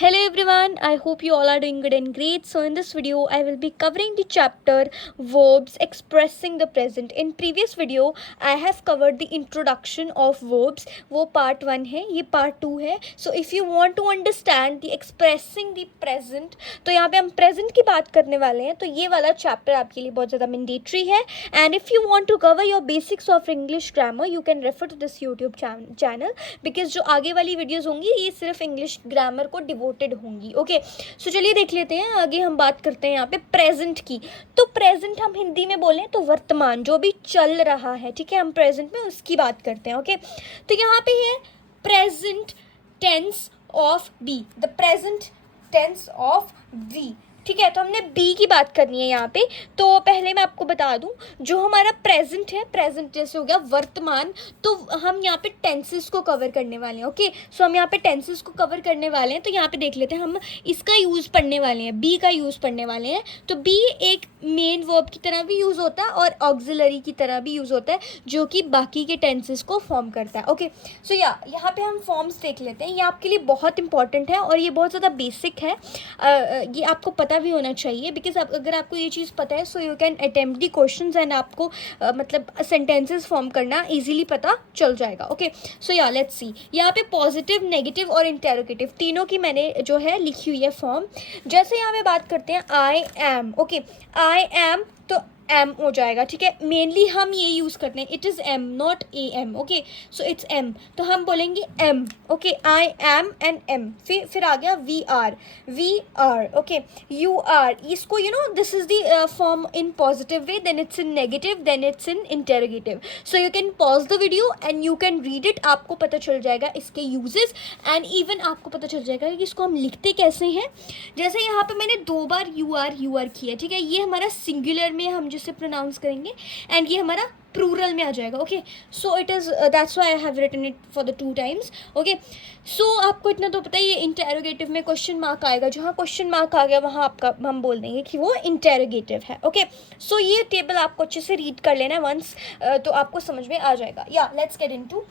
Hello everyone, I hope you all are doing good and great. So in this video I will be covering the chapter verbs expressing the present. In previous video I have covered the introduction of verbs. वो part 1 है, ये part 2 है. So if you want to understand the expressing the present, तो यहाँ पे हम present की बात करने वाले हैं. तो ये वाला chapter आपके लिए बहुत ज़्यादा mandatory है. And if you want to cover your basics of English grammar, you can refer to this YouTube channel because जो आगे वाली videos होंगी ये सिर्फ English grammar को डिवोटेड होंगी. ओके, सो चलिए देख लेते हैं. आगे हम बात करते हैं यहाँ पे प्रेजेंट की. तो प्रेजेंट हम हिंदी में बोलें तो वर्तमान, जो भी चल रहा है, ठीक है, हम प्रेजेंट में उसकी बात करते हैं. ओके, तो यहाँ पे है present tense of be, the present tense of be. ठीक है, तो हमने बी की बात करनी है यहाँ पे. तो पहले मैं आपको बता दूं, जो हमारा प्रेजेंट है, प्रेजेंट जैसे हो गया वर्तमान, तो हम यहाँ पे टेंसेस को कवर करने वाले हैं. ओके, सो हम यहाँ पे टेंसेस को कवर करने वाले हैं. तो यहाँ पे देख लेते हैं, हम इसका यूज़ पढ़ने वाले हैं, बी का यूज़ पढ़ने वाले हैं. तो बी एक मेन वर्ब की तरह भी यूज़ होता है और ऑक्सिलरी की तरह भी यूज़ होता है, जो कि बाकी के टेंसेस को फॉर्म करता है. ओके, सो यहाँ पे हम फॉर्म्स देख लेते हैं. ये आपके लिए बहुत इंपॉर्टेंट है और ये बहुत ज़्यादा बेसिक है. ये आपको पता भी होना चाहिए, बिकॉज अगर आपको ये चीज़ पता है so you can attempt the questions and आपको मतलब सेंटेंसेस फॉर्म करना इजीली पता चल जाएगा. Okay, so let's see. यहाँ पे पॉजिटिव, नेगेटिव और इंटेरोगेटिव तीनों की मैंने जो है लिखी हुई है फॉर्म. जैसे यहाँ पे बात करते हैं I am. Okay, I M, तो एम हो जाएगा. ठीक है, मेनली हम ये यूज़ करते हैं, it is am not a am. Okay, so it's am, तो हम बोलेंगे am. Okay, I am and am. फिर आ गया we are. Okay, you are. इसको this is the form in positive way, then it's in negative, then it's in interrogative. So you can pause the video and you can read it. आपको पता चल जाएगा इसके uses and even आपको पता चल जाएगा कि इसको हम लिखते कैसे हैं. जैसे यहाँ पे मैंने 2 बार यू आर किया. ठीक है, ये हमारा सिंगुलर में हम जिसे प्रोनाउंस करेंगे एंड ये हमारा प्लूरल में आ जाएगा. Okay, so it is that's why I have written it for the 2 times. Okay, so आपको इतना तो पता है, ये इंटेरोगेटिव में क्वेश्चन मार्क आएगा. जहाँ क्वेश्चन मार्क आ गया वहाँ आपका हम बोल देंगे कि वो इंटेरोगेटिव है. ओके, सो ये टेबल आपको अच्छे से रीड कर लेना है वंस, तो आपको समझ में आ जाएगा. Let's get into.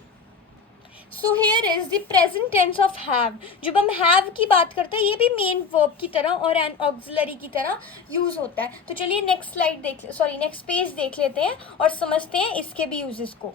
So here is the present tense of have. जब हम हैव की बात करते हैं, ये भी मेन वर्ब की तरह और एन ऑक्सिलरी की तरह यूज़ होता है. तो चलिए नेक्स्ट पेज देख लेते हैं और समझते हैं इसके भी यूजेस को.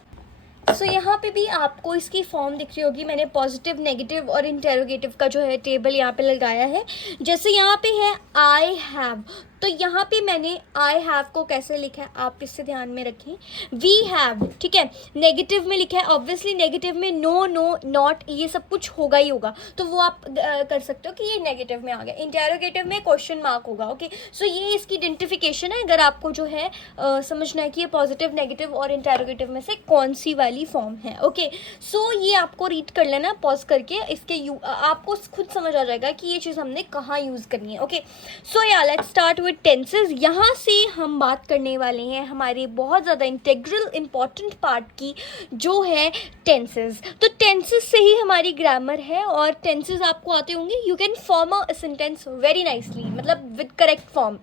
सो यहाँ पे भी आपको इसकी फॉर्म दिख रही होगी. मैंने पॉजिटिव, नेगेटिव और इंटेरोगेटिव का जो है टेबल यहाँ पे लगाया है. जैसे यहाँ पे है आई हैव, तो यहाँ पे मैंने आई हैव को कैसे लिखा है आप इससे ध्यान में रखें. वी हैव, ठीक है, नेगेटिव में लिखा है. ऑब्वियसली नेगेटिव में नो, नॉट, ये सब कुछ होगा ही होगा, तो वो आप कर सकते हो कि ये नेगेटिव में आ गया. इंटेरोगेटिव में क्वेश्चन मार्क होगा. ओके, सो ये इसकी आइडेंटिफिकेशन है. अगर आपको जो है समझना है कि ये पॉजिटिव, नेगेटिव और इंटेरोगेटिव में से कौन सी वाली फॉर्म है. ओके, सो ये आपको रीड कर लेना पॉज करके. इसके आपको खुद समझ आ जाएगा कि ये चीज़ हमने कहाँ यूज़ करनी है. Okay, so let's start with tenses. यहाँ से हम बात करने वाले हैं हमारे बहुत ज़्यादा इंटेग्रल इंपॉर्टेंट पार्ट की, जो है टेंसेस. तो टेंसेस से ही हमारी ग्रामर है और टेंसेस आपको आते होंगे. You can form a sentence very nicely, मतलब विद करेक्ट फॉर्म.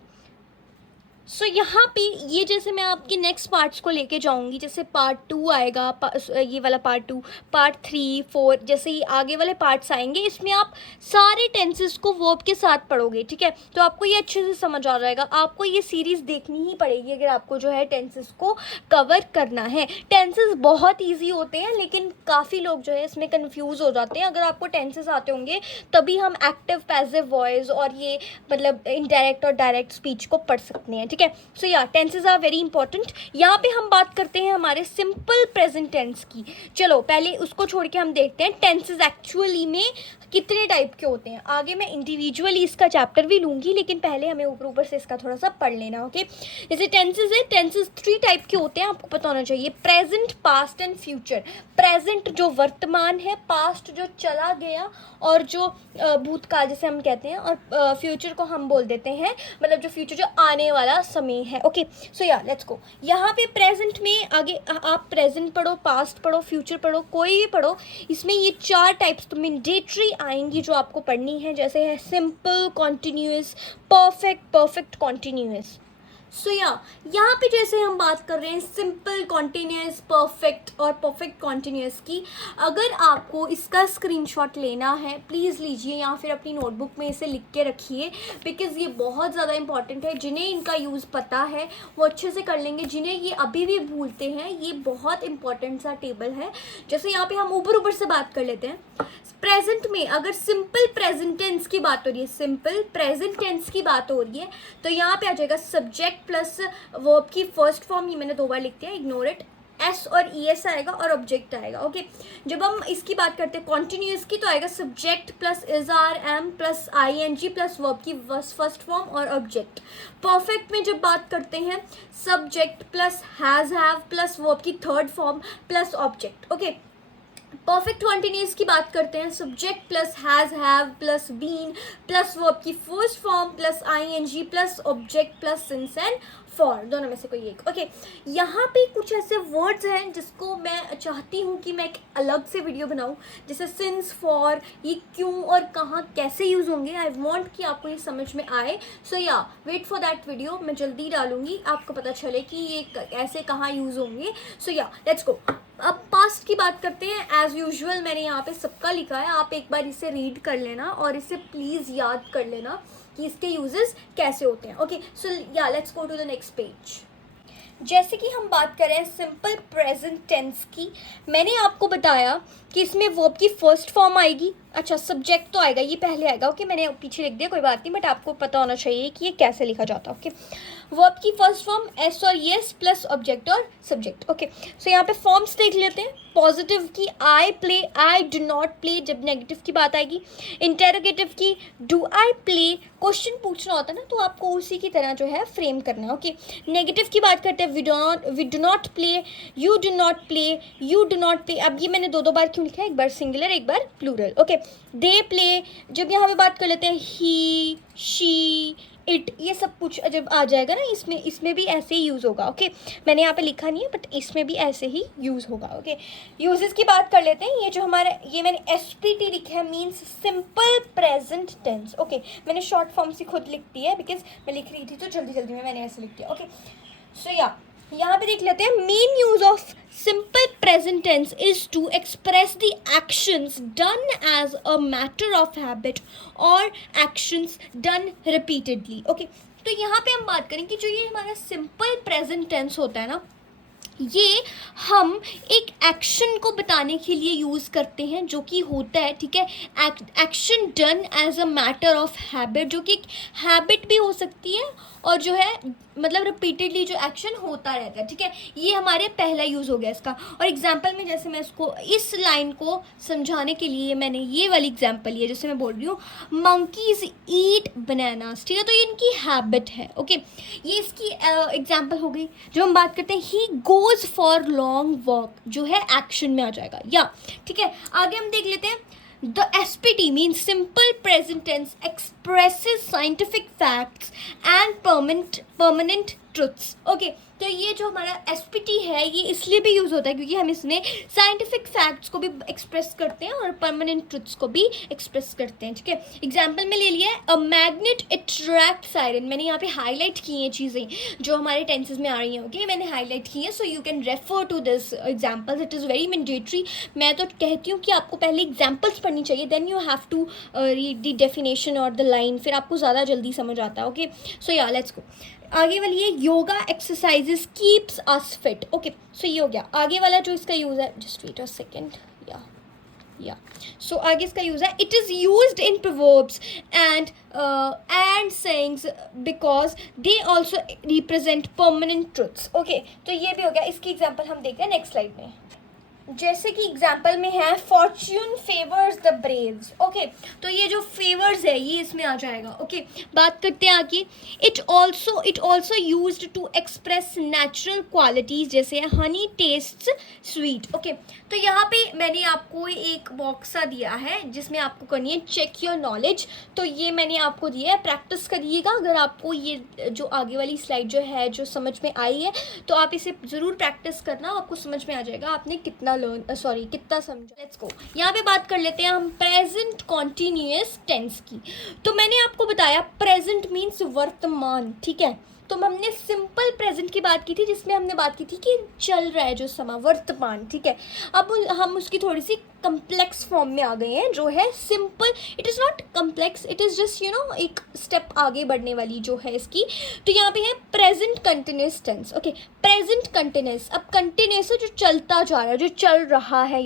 सो यहाँ पे ये जैसे मैं आपके नेक्स्ट पार्ट्स को लेके जाऊँगी, जैसे पार्ट 2 आएगा, ये वाला पार्ट 2, पार्ट 3, 4, जैसे ही आगे वाले पार्ट्स आएंगे, इसमें आप सारे टेंसेस को वर्ब के साथ पढ़ोगे. ठीक है, तो आपको ये अच्छे से समझ आ जाएगा. आपको ये सीरीज़ देखनी ही पड़ेगी अगर आपको जो है टेंसेस को कवर करना है. टेंसेस बहुत ईजी होते हैं, लेकिन काफ़ी लोग जो है इसमें कन्फ्यूज़ हो जाते हैं. अगर आपको टेंसेस आते होंगे तभी हम एक्टिव, पैसिव वॉइस और ये मतलब इनडायरेक्ट और डायरेक्ट स्पीच को पढ़ सकते हैं. ठीक है, सो टेंसेस आर वेरी इंपॉर्टेंट. यहाँ पे हम बात करते हैं हमारे सिंपल प्रेजेंट टेंस की. चलो पहले उसको छोड़ के हम देखते हैं टेंसेस एक्चुअली में कितने टाइप के होते हैं. आगे मैं इंडिविजुअली इसका चैप्टर भी लूँगी, लेकिन पहले हमें ऊपर से इसका थोड़ा सा पढ़ लेना. ओके, जैसे टेंसेस है, टेंसेस 3 टाइप के होते हैं, आपको पता होना चाहिए. Present, past and future. Present जो वर्तमान है, पास्ट जो चला गया और जो भूतकाल जिसे हम कहते हैं, और फ्यूचर को हम बोल देते हैं मतलब जो फ्यूचर जो आने वाला समय है. ओके, सो लेट्स गो. यहाँ पे प्रेजेंट में आगे आप प्रेजेंट पढ़ो, पास्ट पढ़ो, फ्यूचर पढ़ो, कोई भी पढ़ो, इसमें ये 4 टाइप्स तो मैंडेटरी आएंगी जो आपको पढ़नी है. जैसे है simple, continuous, perfect, perfect continuous. So यहाँ पे जैसे हम बात कर रहे हैं सिंपल कॉन्टिन्यूस परफेक्ट और परफेक्ट कॉन्टिन्यूस की, अगर आपको इसका स्क्रीनशॉट लेना है प्लीज़ लीजिए या फिर अपनी नोटबुक में इसे लिख के रखिए, बिकॉज़ ये बहुत ज़्यादा इंपॉर्टेंट है। जिन्हें इनका यूज़ पता है वो अच्छे से कर लेंगे, जिन्हें ये अभी भी भूलते हैं ये बहुत इंपॉर्टेंट सा टेबल है। जैसे यहाँ पे हम ऊपर से बात कर लेते हैं। प्रेजेंट में अगर सिंपल प्रेजेंट टेंस की बात हो रही है, सिंपल प्रेजेंट टेंस की बात हो रही है, तो यहाँ पे आ जाएगा सब्जेक्ट प्लस वर्ब की फर्स्ट फॉर्म, ये मैंने 2 बार लिख दिया, इग्नोर इट। एस और ई एस आएगा और ऑब्जेक्ट आएगा। ओके, जब हम इसकी बात करते हैं कॉन्टिन्यूस की, तो आएगा subject plus is are am plus I N G plus verb की फर्स्ट फॉर्म और ऑब्जेक्ट। परफेक्ट में जब बात करते हैं subject plus has have plus verb की third form plus object. Okay, perfect continuous की बात करते हैं subject plus has have plus been plus verb की first form plus I N G plus object plus since and for, दोनों में से कोई एक। ओके, यहाँ पे कुछ ऐसे वर्ड्स हैं जिसको मैं चाहती हूँ कि मैं एक अलग से वीडियो बनाऊँ, जैसे सिंस, फॉर, ये क्यों और कहाँ कैसे यूज़ होंगे। आई वांट कि आपको ये समझ में आए। सो वेट फॉर दैट वीडियो, मैं जल्दी डालूंगी, आपको पता चले कि ये ऐसे कहाँ यूज़ होंगे। सो लेट्स गो। अब पास्ट की बात करते हैं। एज यूजुअल मैंने यहाँ पे सबका लिखा है, आप एक बार इसे रीड कर लेना और इसे प्लीज़ याद कर लेना कि इसके यूजेस कैसे होते हैं। Okay, so let's go to the next page. जैसे कि हम बात कर रहे हैं सिंपल प्रेजेंट टेंस की, मैंने आपको बताया कि इसमें वर्ब की फर्स्ट फॉर्म आएगी। अच्छा, सब्जेक्ट तो आएगा, ये पहले आएगा। ओके, मैंने पीछे लिख दिया, कोई बात नहीं, बट आपको पता होना चाहिए कि ये कैसे लिखा जाता है। ओके, वर्ब की फर्स्ट फॉर्म एस और यस प्लस ऑब्जेक्ट और सब्जेक्ट। ओके, सो यहाँ पे फॉर्म्स देख लेते हैं। पॉजिटिव की I play, I do not play जब नेगेटिव की बात आएगी। इंटेरोगेटिव की डू आई प्ले, क्वेश्चन पूछना होता है ना, तो आपको उसी की तरह जो है फ्रेम करना है। ओके, नेगेटिव की बात करते हैं we do not play, you do not play, you do not play. अब ये मैंने 2 बार क्यों लिखा है, एक बार सिंगुलर एक बार प्लूरल। ओके, दे प्ले, जब यहाँ पे बात कर लेते हैं ही, शी, इट, ये सब कुछ जब आ जाएगा ना, इसमें भी ऐसे ही यूज़ होगा। ओके, मैंने यहाँ पे लिखा नहीं है बट इसमें भी ऐसे ही यूज़ होगा। ओके, यूजेस की बात कर लेते हैं। ये जो हमारा, ये मैंने एस पी टी लिखा है, means simple present tense. Okay, मैंने शॉर्ट फॉर्म से खुद लिख दी है बिकॉज मैं लिख रही थी तो जल्दी में मैंने ऐसे लिख दिया। ओके, सो यहाँ पे देख लेते हैं। Main use of simple present tense is to express the actions done as a matter of habit और एक्शंस डन रिपीटेडली। ओके, तो यहाँ पे हम बात करें कि जो ये हमारा सिंपल प्रेजेंट टेंस होता है ना, ये हम एक एक्शन को बताने के लिए यूज़ करते हैं जो कि होता है, ठीक है, action done as a matter of habit, जो कि एक हैबिट भी हो सकती है और जो है मतलब रिपीटेडली जो एक्शन होता रहता है। ठीक है, ये हमारे पहला यूज़ हो गया इसका। और एग्जाम्पल में जैसे मैं इसको इस लाइन को समझाने के लिए मैंने ये वाली एग्जाम्पल ली है, जैसे मैं बोल रही हूँ मंकीज ईट बनानास, ठीक है, तो ये इनकी हैबिट है। ओके, ये इसकी एग्जाम्पल हो गई। जो हम बात करते हैं he goes for long walk, जो है एक्शन में आ जाएगा या, ठीक है। आगे हम देख लेते हैं। The SPT means simple present tense expresses scientific facts and permanent truths. Okay, तो ये जो हमारा SPT है ये इसलिए भी यूज़ होता है क्योंकि हम इसमें साइंटिफिक फैक्ट्स को भी एक्सप्रेस करते हैं और परमानेंट ट्रुथ्स को भी एक्सप्रेस करते हैं। ठीक है, एग्जाम्पल में ले लिया है अ मैग्नेट अट्रैक्ट्स आयरन। मैंने यहाँ पे हाईलाइट की हैं चीज़ें जो हमारे टेंसेज में आ रही हैं। ओके, मैंने हाईलाइट की है, so you can refer to this examples, it is very mandatory. मैं तो कहती हूँ कि आपको पहले एग्जाम्पल्स पढ़नी चाहिए, then you have to read the definition और द लाइन, फिर आपको ज़्यादा जल्दी समझ आता है। ओके, सो या लेट्स गो। आगे वाली है yoga exercises keeps us fit. Okay, so ये हो गया। आगे वाला जो इसका यूज़ है, जस्ट वेट अ सेकेंड, या सो आगे इसका यूज़ है it is used in proverbs and sayings because they also represent permanent truths. Okay, तो ये भी हो गया। इसकी एग्जाम्पल हम देखते हैं नेक्स्ट स्लाइड में। जैसे कि एग्जाम्पल में है Fortune favours the Braves. Okay, तो ये जो फेवर्स है ये इसमें आ जाएगा। ओके, बात करते हैं आगे। It also used to express natural qualities, जैसे हनी टेस्ट्स स्वीट। ओके, तो यहाँ पे मैंने आपको एक बॉक्स सा दिया है जिसमें आपको करनी है चेक योर नॉलेज। तो ये मैंने आपको दिया है, प्रैक्टिस करिएगा। अगर आपको ये जो आगे वाली स्लाइड जो है जो समझ में आई है तो आप इसे ज़रूर प्रैक्टिस करना, आपको समझ में आ जाएगा आपने कितना कितना समझा। Let's go. यहाँ पे बात कर लेते हैं हम प्रेजेंट कॉन्टिन्यूअस टेंस की। तो मैंने आपको बताया प्रेजेंट मीन्स वर्तमान, ठीक है, तो हमने सिंपल प्रेजेंट की बात की थी, जिसमें हमने बात की थी कि चल रहा है जो समय, वर्तमान, ठीक है। अब हम उसकी थोड़ी सी कम्प्लेक्स फॉर्म में आ गए हैं, जो है simple. It is not complex, it is just एक स्टेप आगे बढ़ने वाली जो है इसकी। तो यहाँ पे है present continuous tense. Okay, present continuous. अब कंटिन्यूस है जो चलता जा रहा है, जो चल रहा है,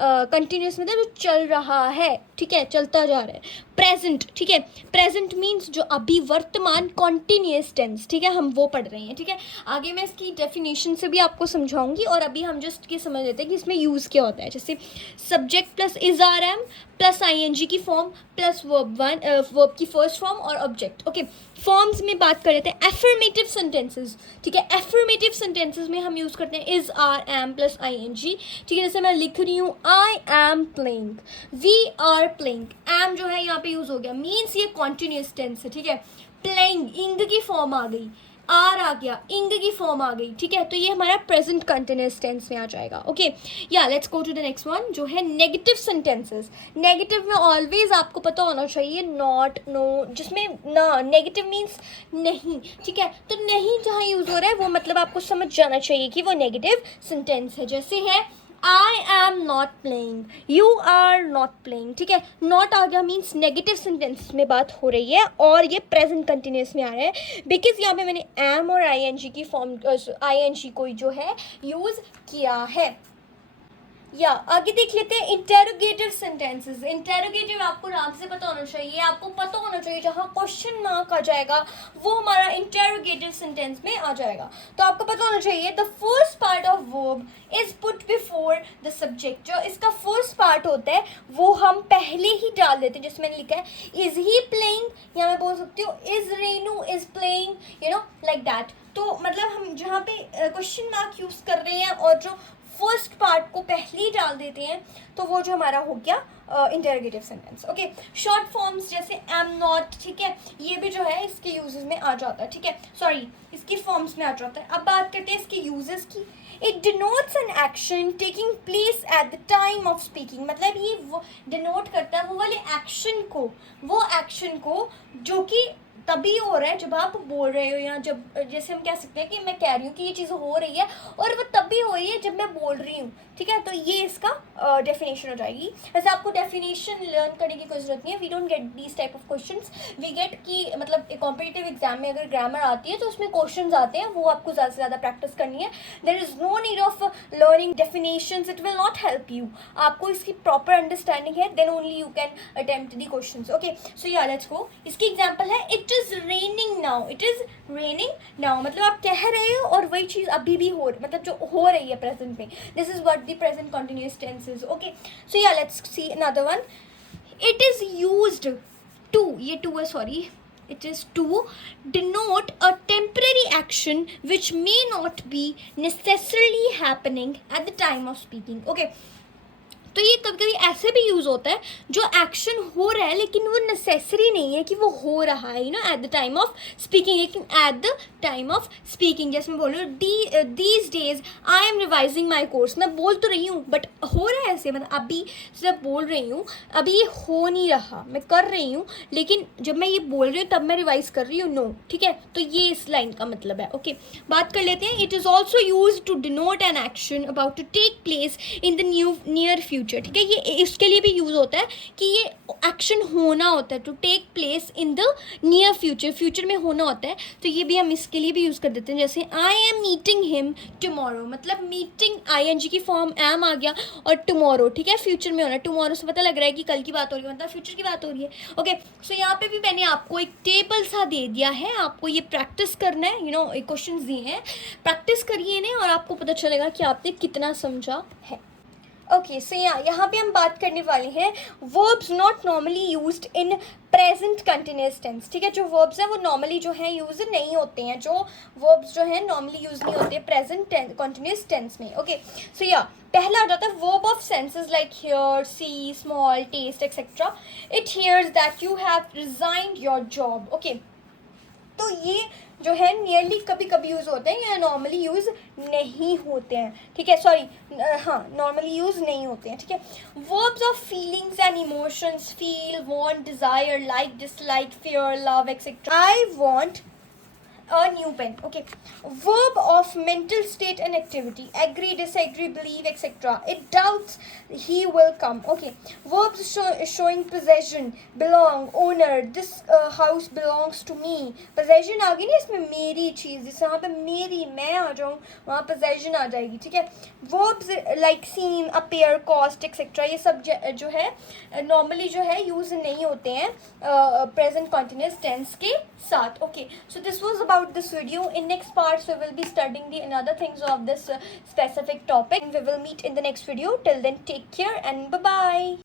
कंटिन्यूस मतलब जो चल रहा है, ठीक है, चलता जा रहा है। प्रेजेंट, ठीक है, प्रेजेंट मीन्स जो अभी वर्तमान, कॉन्टिन्यूस टेंस, ठीक है, हम वो पढ़ रहे हैं, ठीक है। आगे मैं इसकी डेफिनेशन से भी आपको समझाऊंगी, और अभी हम जस्ट ये समझ लेते हैं कि इसमें यूज़ क्या होता है। जैसे subject plus is are am plus ING की फॉर्म प्लस वर्ब की फर्स्ट फॉर्म और ऑब्जेक्ट। ओके, फॉर्म्स में बात कर लेते हैं एफर्मेटिव सेंटेंसेस, ठीक है। एफर्मेटिव सेंटेंसेस में हम यूज़ करते हैं is are am plus ING, ठीक है। जैसे मैं लिख रही हूँ I am playing, we are playing, am जो है यहाँ पे यूज़ हो गया, मीन्स ये कॉन्टिन्यूस टेंस है, ठीक है। प्लेइंग, इंग की फॉर्म आ गई, आर आ गया, इंग की फॉर्म आ गई, ठीक है। तो ये हमारा प्रेजेंट कंटिन्यूस टेंस में आ जाएगा। ओके, या let's go to the next one, जो है नेगेटिव सेंटेंसेस। नेगेटिव में ऑलवेज आपको पता होना चाहिए नॉट, नो, जिसमें ना, नेगेटिव मीन्स नहीं, ठीक है। तो नहीं जहाँ यूज़ हो रहा है वो मतलब आपको समझ जाना चाहिए कि वो नेगेटिव सेंटेंस है। जैसे है I am not playing, you are not playing, ठीक है। नॉट आ गया मीन्स नेगेटिव सेंटेंस में बात हो रही है, और ये प्रेजेंट कंटिन्यूस में आ रहा है, बिकॉज यहाँ पे मैंने एम और आई एन जी की फॉर्म, आई एन जी को जो है यूज़ किया है। या आगे देख लेते हैं इंटेरोगेटिव सेंटेंसेस। इंटेरोगेटिव आपको नाम से पता होना चाहिए, आपको पता होना चाहिए जहाँ क्वेश्चन मार्क आ जाएगा वो हमारा इंटेरोगेटिव सेंटेंस में आ जाएगा। तो आपको पता होना चाहिए the first part of verb is put before the subject. जो इसका फर्स्ट पार्ट होता है वो हम पहले ही डाल देते हैं, जैसे मैंने लिखा है इज ही प्लेइंग, या मैं बोल सकती हूँ is Renu is playing, like that. तो मतलब हम जहाँ पे क्वेश्चन मार्क यूज़ कर रहे हैं और जो फर्स्ट पार्ट को पहले ही डाल देते हैं, तो वो जो हमारा हो गया interrogative sentence. Okay, short forms जैसे एम नॉट, ठीक है, ये भी जो है इसके यूजेस में आ जाता है, ठीक है, सॉरी इसकी फॉर्म्स में आ जाता है। अब बात करते हैं इसके यूजेस की। It denotes an action taking place at the time of speaking, मतलब ये वो डिनोट करता है वो वाले एक्शन को, वो एक्शन को जो कि तभी हो रहा है जब आप बोल रहे हो, या जब, जैसे हम कह सकते हैं कि मैं कह रही हूँ कि ये चीज़ हो रही है और वो तभी हो रही है जब मैं बोल रही हूँ, ठीक है। तो ये इसका डेफिनेशन हो जाएगी। वैसे आपको डेफिनेशन लर्न करने की कोई ज़रूरत नहीं है, we don't get these type of questions, we get कि मतलब एक कॉम्पिटिटिव एग्जाम में अगर ग्रामर आती है तो उसमें क्वेश्चंस आते हैं, वो आपको ज़्यादा से ज़्यादा प्रैक्टिस करनी है। There is no need of learning definitions, it will not help you. आपको इसकी प्रॉपर अंडरस्टैंडिंग है, then only you can attempt the questions. Okay, so yeah let's go. इसकी एग्जाम्पल है it is raining now, it is raining now, मतलब आप कह रहे हो और वही चीज़ अभी भी हो रही, मतलब जो हो रही है प्रेजेंट में, this is what the present continuous tenses. Okay, so yeah, let's see another one. It is used to, ये to है, sorry, it is to denote a temporary action which may not be necessarily happening at the time of speaking. Okay, तो ये कभी कभी ऐसे भी use होता है जो एक्शन हो रहा है लेकिन वो नेसेसरी नहीं है कि वो हो रहा है, at the time of speaking, लेकिन at the time of speaking. जैसे मैं बोल रही हूँ these days I am revising my course, मैं बोल तो रही हूँ बट हो रहा है ऐसे, मतलब अभी जब बोल रही हूँ अभी ये हो नहीं रहा, मैं कर रही हूँ लेकिन जब मैं ये बोल रही हूँ तब मैं रिवाइज कर रही हूँ, नो, ठीक है। तो ये इस लाइन का मतलब है। ओके, बात कर लेते हैं। It is also use to denote an action about to take place in the near future, ठीक है। ये इसके लिए भी यूज़ होता है कि ये एक्शन होना होता है, to take place in the near future, future में होना होता है, तो ये भी हम इसके लिए भी यूज़ कर देते हैं। जैसे I am meeting him tomorrow, मतलब मीटिंग आईएनजी की फॉर्म एम आ गया और टुमारो, ठीक है, फ्यूचर में होना है। टुमारो से पता लग रहा है कि कल की बात हो रही है, मतलब फ्यूचर की बात हो रही है। ओके, सो यहाँ पे भी मैंने आपको एक टेबल सा दे दिया है, आपको ये प्रैक्टिस करना है, क्वेश्चन दिए हैं, प्रैक्टिस करिए इन्हें और आपको पता चलेगा कि आपने कितना समझा है। ओके, सो यहाँ पे हम बात करने वाले हैं verbs not normally used in present continuous tense, ठीक है। जो वर्ब्स हैं वो नॉर्मली जो है यूज नहीं होते हैं, जो वर्ब्स जो है नॉर्मली यूज नहीं होते प्रेजेंट कंटिन्यूस टेंस में। ओके, सो पहला आ जाता है verb of senses like hear, see, smell, taste etcetera. It hears that you have resigned your job. Okay, तो ये जो है नियरली कभी कभी यूज़ होते हैं या नॉर्मली यूज़ नहीं होते हैं, ठीक है, सॉरी, हाँ, नॉर्मली यूज़ नहीं होते हैं, ठीक है। Verbs of feelings and emotions, feel, want, desire, like, dislike, fear, love etcetera. I want a new pen. Okay, verb of mental state and activity: agree, disagree, believe, etc. It doubts, he will come. Okay, verbs showing possession: belong, owner, this house belongs to me. Possession आ गई ना इसमें, मेरी चीज़, जैसे यहाँ पे मेरी, मैं आ जाऊँ, वहाँ possession आ जाएगी. ठीक है. Verbs like seem, appear, cost, etc. ये सब जो है normally जो है use नहीं होते हैं present continuous tense के साथ. Okay, so this was about this video. In next parts we will be studying the another things of this specific topic. We will meet in the next video. Till then, take care and bye bye.